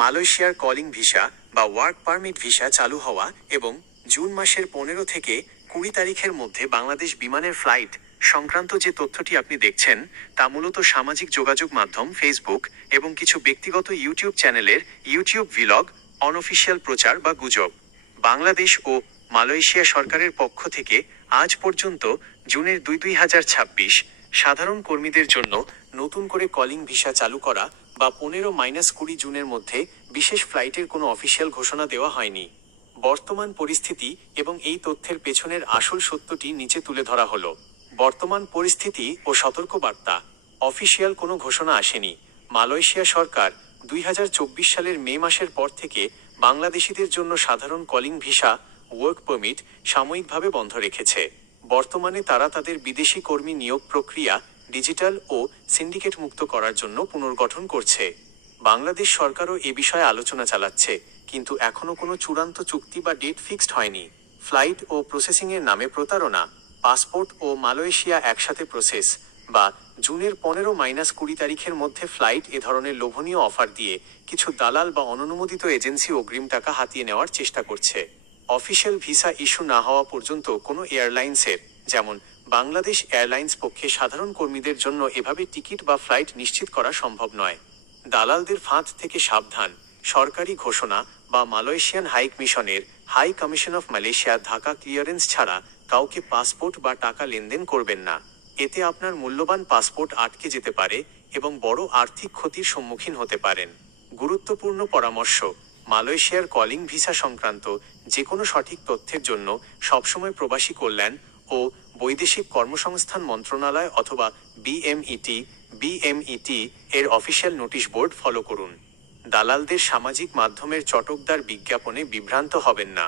মালয়েশিয়ার calling visa বা work permit visa চালু হওয়া এবং জুন মাসের 15 থেকে 20 তারিখের মধ্যে বাংলাদেশ বিমানের ফ্লাইট সংক্রান্ত যে তথ্যটি আপনি দেখছেন তা মূলত সামাজিক যোগাযোগ মাধ্যম ফেসবুক এবং কিছু ব্যক্তিগত ইউটিউব চ্যানেলের ইউটিউব ভিলগ অনঅফিসিয়াল প্রচার বা গুজব। বাংলাদেশ ও মালয়েশিয়া সরকারের পক্ষ থেকে আজ পর্যন্ত জুনের 2026 সাধারণ কর্মীদের জন্য নতুন করে কলিং ভিসা চালু করা বা 15-20 জুনের মধ্যে বিশেষ ফ্লাইটের কোনো অফিসিয়াল ঘোষণা দেওয়া হয়নি। বর্তমান পরিস্থিতি এবং এই তথ্যের পেছনের আসল সত্যটি নিচে তুলে ধরা হলো। বর্তমান পরিস্থিতি ও সতর্কবার্তা। অফিসিয়াল কোনো ঘোষণা আসেনি। মালয়েশিয়া সরকার 2024 সালের মে মাসের পর থেকে বাংলাদেশিদের জন্য সাধারণ কলিং ভিসা ওয়ার্ক পারমিট সাময়িকভাবে বন্ধ রেখেছে। বর্তমানে তারা তাদের বিদেশি কর্মী নিয়োগ প্রক্রিয়া ডিজিটাল ও সিন্ডিকেট মুক্ত করার জন্য পুনর্গঠন করছে। বাংলাদেশ সরকারও এ বিষয়ে আলোচনা চালাচ্ছে, কিন্তু এখনও কোনো চূড়ান্ত চুক্তি বা ডেট ফিক্সড হয়নি। ফ্লাইট ও প্রসেসিংয়ের নামে প্রতারণা। পাসপোর্ট ও মালয়েশিয়া একসাথে প্রসেস বা জুনের 15-20 তারিখের মধ্যে ফ্লাইট এ ধরনের লোভনীয় অফার দিয়ে কিছু দালাল বা অননুমোদিত এজেন্সি অগ্রিম টাকা হাতিয়ে নেওয়ার চেষ্টা করছে। অফিসিয়াল ভিসা ইস্যু না হওয়া পর্যন্ত কোনো এয়ারলাইন্সের, যেমন বাংলাদেশ এয়ারলাইন্স পক্ষে সাধারণ কর্মীদের জন্য এভাবে টিকিট বা ফ্লাইট নিশ্চিত করা সম্ভব নয়। দালালদের ফাঁদ থেকে সাবধান। সরকারি ঘোষণা বা মালয়েশিয়ান হাই কমিশনের high commission of Malaysia Dhaka clearance ছাড়া কাউকে পাসপোর্ট বা টাকা লেনদেন করবেন না। এতে আপনার মূল্যবান পাসপোর্ট আটকে যেতে পারে এবং বড় আর্থিক ক্ষতির সম্মুখীন হতে পারেন। গুরুত্বপূর্ণ পরামর্শ। মালয়েশিয়ার কলিং ভিসা সংক্রান্ত যে কোনো সঠিক তথ্যের জন্য সবসময় প্রবাসী কল্যাণ ও বৈদেশিক কর্মসংস্থান মন্ত্রণালয় অথবা বিএমইটি এর অফিসিয়াল নোটিশ বোর্ড ফলো করুন। দালালদের সামাজিক মাধ্যমের চটকদার বিজ্ঞাপনে বিভ্রান্ত হবেন না।